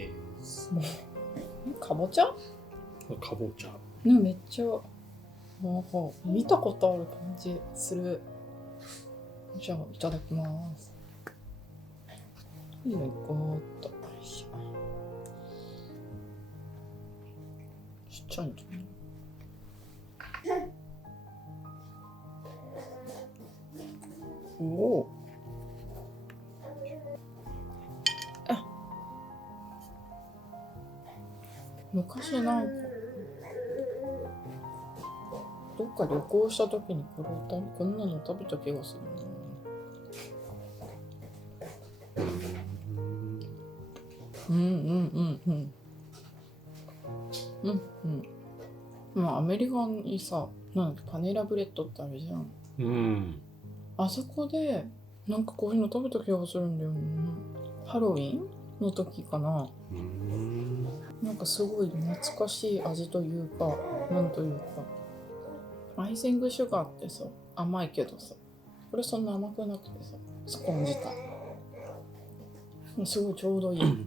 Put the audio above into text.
です。かぼちゃ？かぼちゃ。めっちゃなんか見たことある感じする。じゃあいただきます。いいのいこうっと。ちっちゃいんだね。おお。昔なんかどっか旅行した時にこんなの食べた気がするな。まあアメリカにさ、なんかパネラブレッドってあるじゃん。あそこでなんかこういうの食べた気がするんだよね。ハロウィンの時かな。なんかすごい懐かしい味というか、なんというか、アイシングシュガーってさ、甘いけどさ、これそんな甘くなくてさ、スコーン自体すごいちょうどいい。